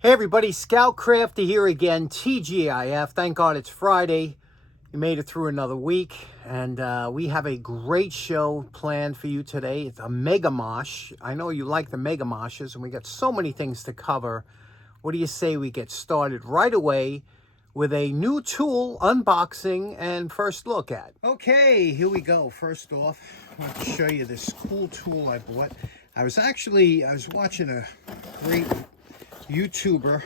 Hey everybody, Scout Crafty here again, TGIF. Thank God it's Friday. You made it through another week, and we have a great show planned for you today. It's a mega mosh. I know you like the mega moshes, and we got so many things to cover. What do you say we get started right away with a new tool unboxing and first look at? Okay, here we go. First off, I want to show you this cool tool I bought. I was watching a great YouTuber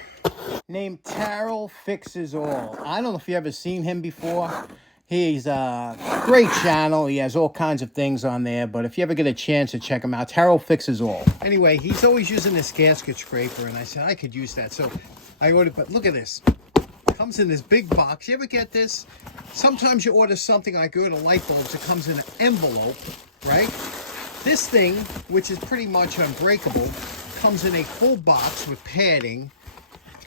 named Terrell Fixes All. I don't know if you ever seen him before. He's a great channel. He has all kinds of things on there, but if you ever get a chance to check him out, Terrell Fixes All. Anyway, he's always using this gasket scraper, and I said I could use that. So I ordered, but look at this. It comes in this big box. You ever get this? Sometimes you order something like you order light bulbs. It comes in an envelope, right? This thing, which is pretty much unbreakable, comes in a full box with padding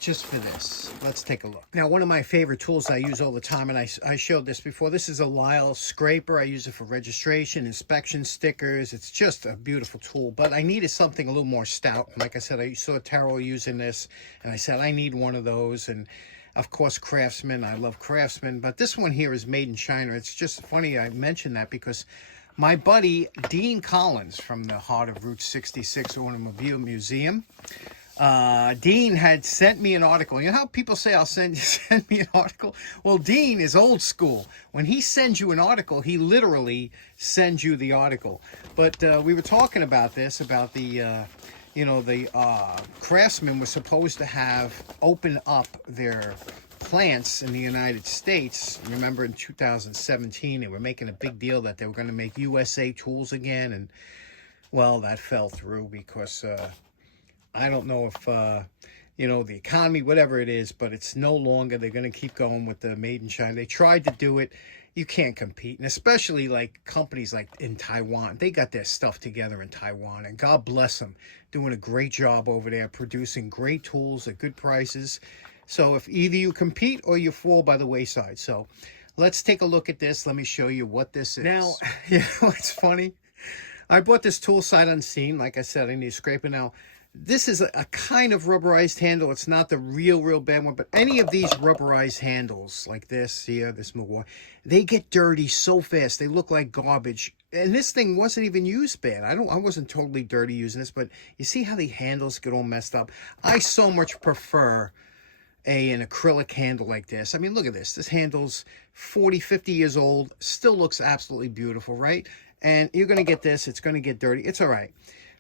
just for this. Let's take a look. Now, one of my favorite tools I use all the time, and I showed this before, this is a Lyle scraper. I use it for registration, inspection stickers. It's just a beautiful tool, but I needed something a little more stout. Like I said, I saw Terrell using this, and I said, I need one of those. And of course, Craftsman. I love Craftsman, but this one here is made in China. It's just funny I mentioned that because my buddy, Dean Collins from the Heart of Route 66 Automobile Museum, Dean had sent me an article. You know how people say, I'll send me an article? Well, Dean is old school. When he sends you an article, he literally sends you the article. But we were talking about this, about the, Craftsman was supposed to have opened up their plants in the United States. Remember in 2017 they were making a big deal that they were going to make USA tools again, and well, that fell through because I don't know if the economy, whatever it is, but it's no longer. They're going to keep going with the made in China. They tried to do it. You can't compete, and especially like companies like in Taiwan. They got their stuff together in Taiwan, and God bless them, doing a great job over there, producing great tools at good prices. So if either you compete or you fall by the wayside. So let's take a look at this. Let me show you what this is. Now, you know, it's funny. I bought this tool sight unseen. Like I said, I need a scraper. Now, this is a kind of rubberized handle. It's not the real bad one, but any of these rubberized handles like this here, this Milwaukee, they get dirty so fast. They look like garbage. And this thing wasn't even used bad. I wasn't totally dirty using this, but you see how the handles get all messed up? I so much prefer an acrylic handle like this. I mean, look at this. This handle's 40, 50 years old. Still looks absolutely beautiful, right? And you're going to get this. It's going to get dirty. It's all right.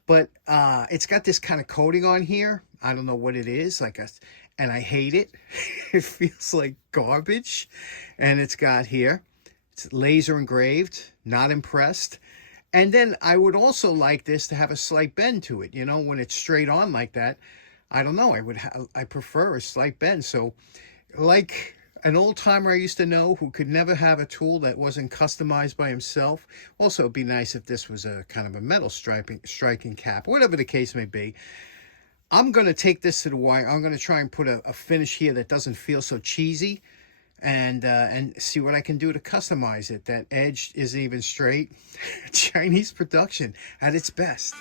But it's got this kind of coating on here. I don't know what it is. And I hate it. It feels like garbage. And it's got here. It's laser engraved. Not impressed. And then I would also like this to have a slight bend to it. You know, when it's straight on like that. I don't know. I prefer a slight bend. So, like an old timer I used to know who could never have a tool that wasn't customized by himself. Also, it'd be nice if this was a kind of a metal striking cap, whatever the case may be. I'm going to take this to the wire. I'm going to try and put a finish here that doesn't feel so cheesy, and see what I can do to customize it. That edge isn't even straight. Chinese production at its best.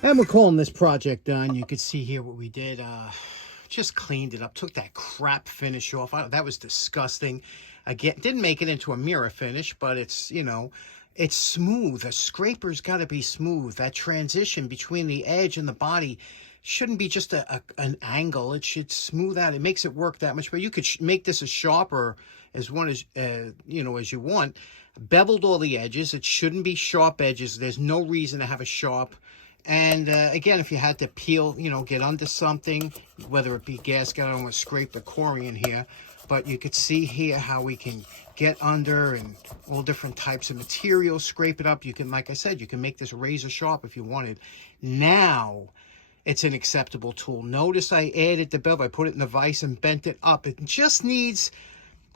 And we're calling this project done. You could see here what we did. Just cleaned it up. Took that crap finish off. That was disgusting. Again, didn't make it into a mirror finish, but it's, you know, it's smooth. A scraper's got to be smooth. That transition between the edge and the body shouldn't be just an angle. It should smooth out. It makes it work that much. But you could make this as sharper as as you want. Beveled all the edges. It shouldn't be sharp edges. There's no reason to have a sharp. And again, if you had to peel, get under something, whether it be gasket, I don't want to scrape the coring in here, but you could see here how we can get under and all different types of materials, scrape it up. You can, like I said, you can make this razor sharp if you wanted. Now, it's an acceptable tool. Notice I added the bevel. I put it in the vise and bent it up. It just needs,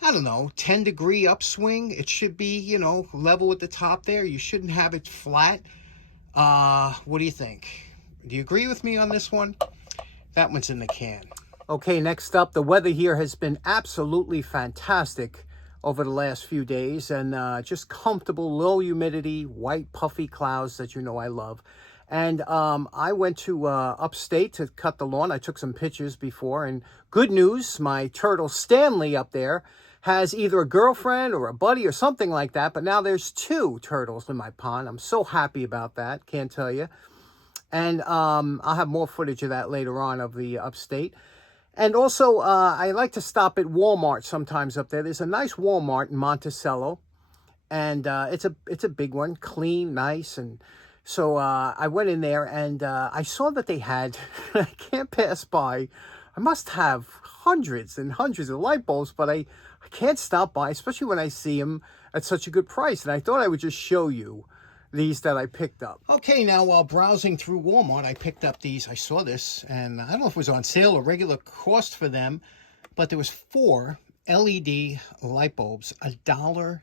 I don't know, 10-degree upswing. It should be, level with the top there. You shouldn't have it flat. What do you think? Do you agree with me on this one? That one's in the can. Okay, next up, the weather here has been absolutely fantastic over the last few days, and just comfortable, low humidity, white puffy clouds that you know I love. And I went to upstate to cut the lawn. I took some pictures before, and good news, my turtle Stanley up there has either a girlfriend or a buddy or something like that, but now there's 2 turtles in my pond. I'm so happy about that, can't tell you. And I'll have more footage of that later on of the upstate. And also, I like to stop at Walmart sometimes up there. There's a nice Walmart in Monticello, and it's a big one, clean, nice. And so I went in there, and I saw that they had, I can't pass by, I must have hundreds and hundreds of light bulbs, but I can't stop by, especially when I see them at such a good price. And I thought I would just show you these that I picked up. Okay, now while browsing through Walmart, I picked up these. I saw this, and I don't know if it was on sale or regular cost for them, but there was 4 LED light bulbs, $1.97.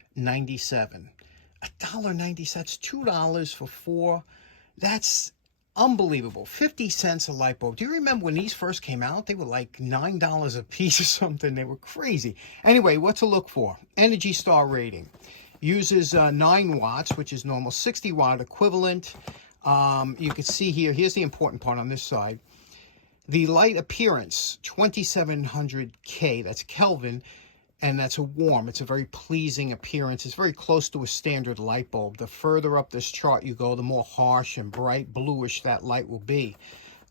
$1.97, that's $2 for 4. That's unbelievable. 50 cents a light bulb. Do you remember when these first came out? They were like $9 a piece or something. They were crazy. Anyway, what to look for? Energy Star rating. Uses 9 watts, which is normal, 60 watt equivalent. You can see here, here's the important part on this side. The light appearance, 2700K, that's Kelvin, and that's a warm. It's a very pleasing appearance. It's very close to a standard light bulb. The further up this chart you go, the more harsh and bright bluish that light will be.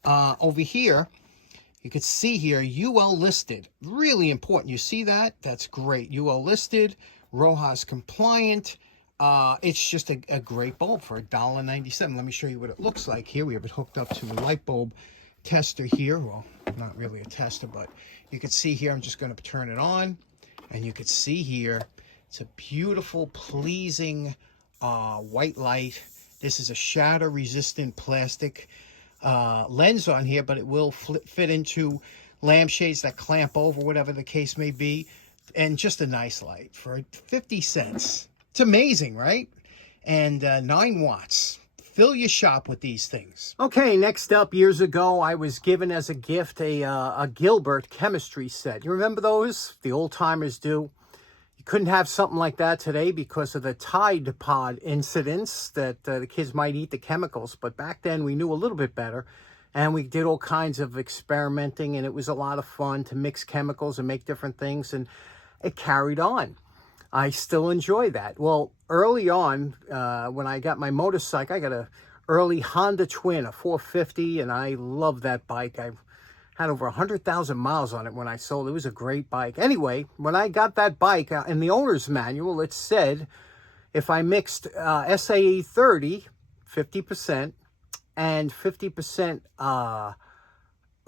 Over here, you can see here, UL listed. Really important. You see that? That's great. UL listed. RoHS compliant. It's just a great bulb for $1.97. Let me show you what it looks like here. We have it hooked up to a light bulb tester here. Well, not really a tester, but you can see here, I'm just going to turn it on, and you can see here, it's a beautiful, pleasing white light. This is a shatter resistant plastic lens on here, but it will fit into lampshades that clamp over, whatever the case may be. And just a nice light for 50 cents. It's amazing, right? And 9 watts. Fill your shop with these things. Okay, next up, years ago, I was given as a gift a Gilbert chemistry set. You remember those? The old timers do. You couldn't have something like that today because of the Tide Pod incidents that the kids might eat the chemicals. But back then, we knew a little bit better. And we did all kinds of experimenting, and it was a lot of fun to mix chemicals and make different things. And it carried on. I still enjoy that. Well, early on, when I got my motorcycle, I got a early Honda Twin, a 450, and I love that bike. I had over 100,000 miles on it when I sold it. It was a great bike. Anyway, when I got that bike, in the owner's manual, it said if I mixed SAE 30, 50%, and 50%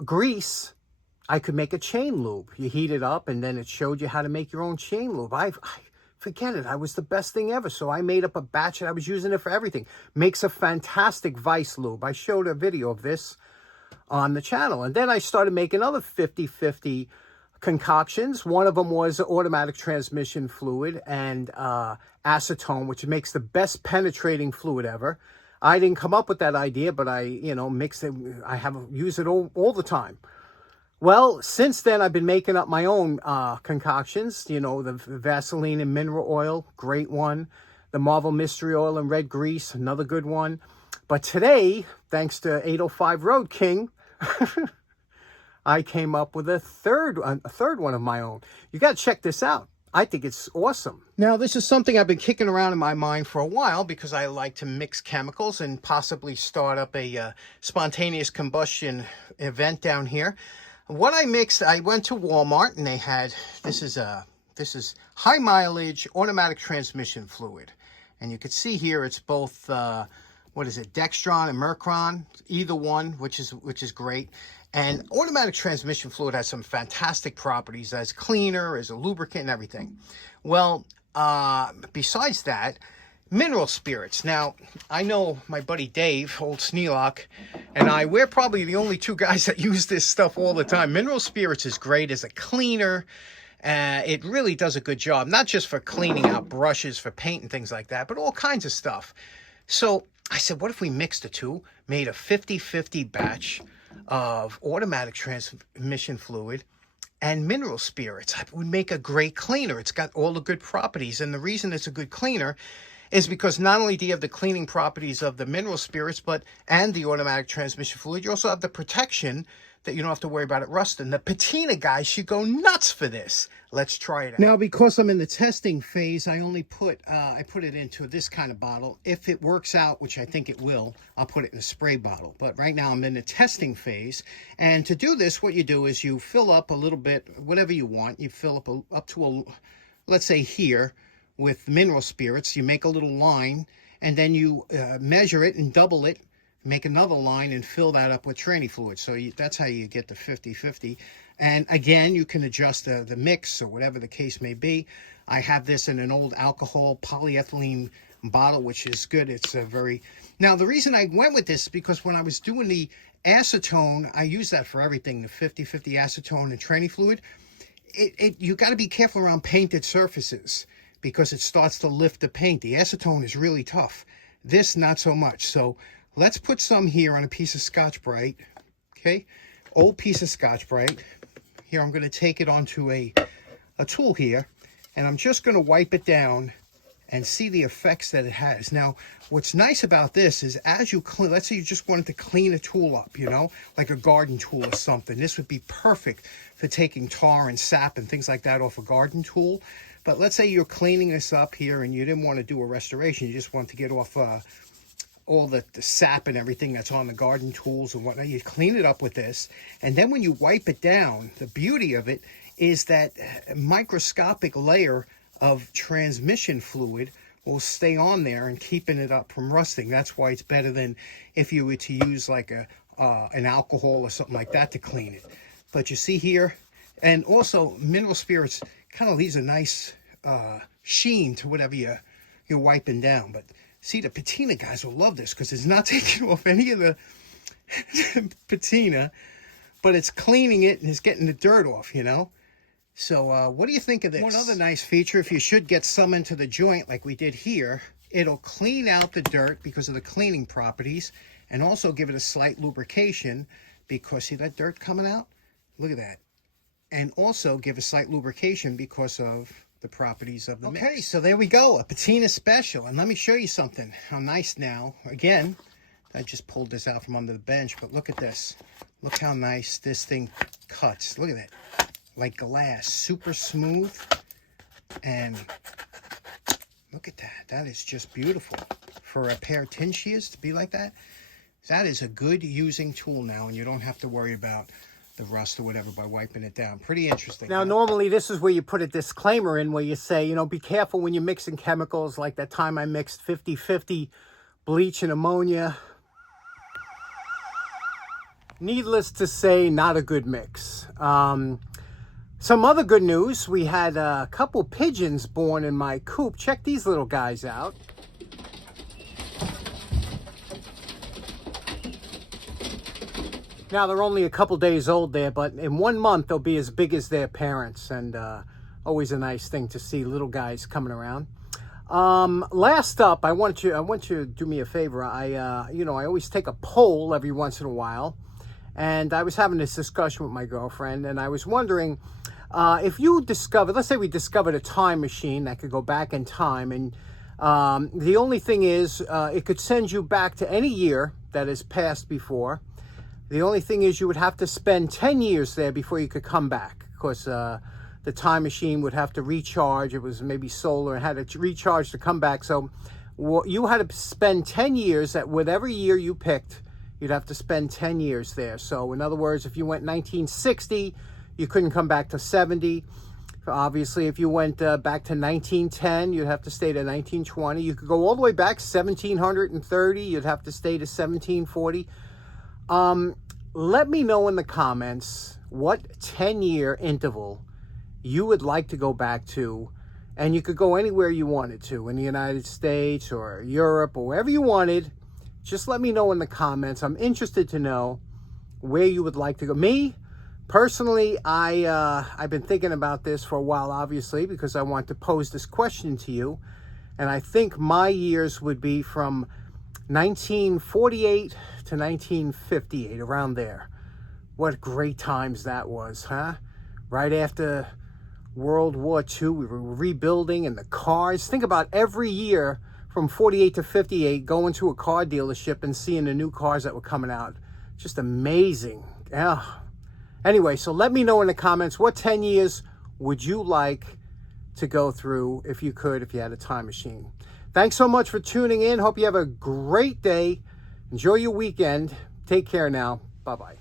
grease, I could make a chain lube. You heat it up, and then it showed you how to make your own chain lube. I forget it. I was the best thing ever. So I made up a batch, and I was using it for everything. Makes a fantastic vice lube. I showed a video of this on the channel. And then I started making other 50-50 concoctions. One of them was automatic transmission fluid and acetone, which makes the best penetrating fluid ever. I didn't come up with that idea, but I, mix it. I use it all the time. Well, since then, I've been making up my own concoctions. The Vaseline and mineral oil, great one. The Marvel Mystery Oil and red grease, another good one. But today, thanks to 805 Road King, I came up with a third one of my own. You got to check this out. I think it's awesome. Now, this is something I've been kicking around in my mind for a while because I like to mix chemicals and possibly start up a spontaneous combustion event down here. What I mixed, I went to Walmart and they had, this is high mileage automatic transmission fluid. And you can see here it's both, Dextron and Mercron, either one, which is great. And automatic transmission fluid has some fantastic properties as cleaner, as a lubricant and everything. Well, besides that, mineral spirits. Now, I know my buddy Dave, old Sneelock, and we're probably the only 2 guys that use this stuff all the time. Mineral spirits is great as a cleaner. It really does a good job, not just for cleaning out brushes for paint and things like that, but all kinds of stuff. So I said, what if we mixed the two, made a 50-50 batch of automatic transmission fluid and mineral spirits. It would make a great cleaner. It's got all the good properties. And the reason it's a good cleaner is because not only do you have the cleaning properties of the mineral spirits, and the automatic transmission fluid, you also have the protection that you don't have to worry about it rusting. The patina guys should go nuts for this. Let's try it out. Now, because I'm in the testing phase, I only put it into this kind of bottle. If it works out, which I think it will, I'll put it in a spray bottle. But right now I'm in the testing phase. And to do this, what you do is you fill up a little bit, whatever you want. You fill up to let's say here, with mineral spirits. You make a little line, and then you measure it and double it, make another line, and fill that up with tranny fluid. So that's how you get the 50-50. And again, you can adjust the mix or whatever the case may be. I have this in an old alcohol polyethylene bottle, which is good. It's now the reason I went with this is because when I was doing the acetone, I use that for everything, the 50-50 acetone and tranny fluid. You got to be careful around painted surfaces, because it starts to lift the paint. The acetone is really tough. This, not so much. So let's put some here on a piece of Scotch-Brite. Okay, old piece of Scotch-Brite. Here, I'm going to take it onto a tool here, and I'm just going to wipe it down and see the effects that it has. Now, what's nice about this is as you clean, let's say you just wanted to clean a tool up, like a garden tool or something. This would be perfect for taking tar and sap and things like that off a garden tool. But let's say you're cleaning this up here and you didn't want to do a restoration. You just want to get off all the sap and everything that's on the garden tools and whatnot. You clean it up with this. And then when you wipe it down, the beauty of it is that microscopic layer of transmission fluid will stay on there and keeping it up from rusting. That's why it's better than if you were to use like an alcohol or something like that to clean it. But you see here, and also mineral spirits kind of leaves a nice sheen to whatever you're wiping down. But see, the patina guys will love this because it's not taking off any of the patina, but it's cleaning it and it's getting the dirt off, So what do you think of this? One other nice feature, if you should get some into the joint like we did here, it'll clean out the dirt because of the cleaning properties, and also give it a slight lubrication because, see that dirt coming out? Look at that. And also give a slight lubrication because of the properties of the mix. Okay, so there we go, a patina special. And let me show you something, how nice now. Again, I just pulled this out from under the bench, but look at this. Look how nice this thing cuts. Look at that, like glass, super smooth. And look at that, that is just beautiful. For a pair of tin shears to be like that, that is a good using tool now, and you don't have to worry about the rust or whatever by wiping it down. Pretty interesting. Now, normally this is where you put a disclaimer in where you say, be careful when you're mixing chemicals. Like that time I mixed 50-50 bleach and ammonia. Needless to say, not a good mix. Some other good news, we had a couple pigeons born in my coop. Check these little guys out. Now, they're only a couple days old there, but in 1 month, they'll be as big as their parents, and always a nice thing to see little guys coming around. Last up, I want you to do me a favor. I always take a poll every once in a while, and I was having this discussion with my girlfriend, and I was wondering if you discovered, let's say we discovered a time machine that could go back in time, and the only thing is it could send you back to any year that has passed before. The only thing is you would have to spend 10 years there before you could come back, because the time machine would have to recharge. It was maybe solar and had to recharge to come back. So you had to spend 10 years at whatever year you picked. You'd have to spend 10 years there. So in other words, if you went 1960, you couldn't come back to 70. Obviously, if you went back to 1910, you'd have to stay to 1920. You could go all the way back 1730. You'd have to stay to 1740. Let me know in the comments what 10-year interval you would like to go back to, and you could go anywhere you wanted to, in the United States or Europe or wherever you wanted. Just let me know in the comments. I'm interested to know where you would like to go. Me, personally, I've been thinking about this for a while, obviously, because I want to pose this question to you, and I think my years would be from 1948 to 1958, around there. What great times that was, huh? Right after World War II, we were rebuilding, and the cars. Think about every year from 48 to 58 going to a car dealership and seeing the new cars that were coming out. Just amazing. Yeah. Anyway, so let me know in the comments, what 10 years would you like to go through if you could, if you had a time machine? Thanks so much for tuning in. Hope you have a great day. Enjoy your weekend. Take care now. Bye-bye.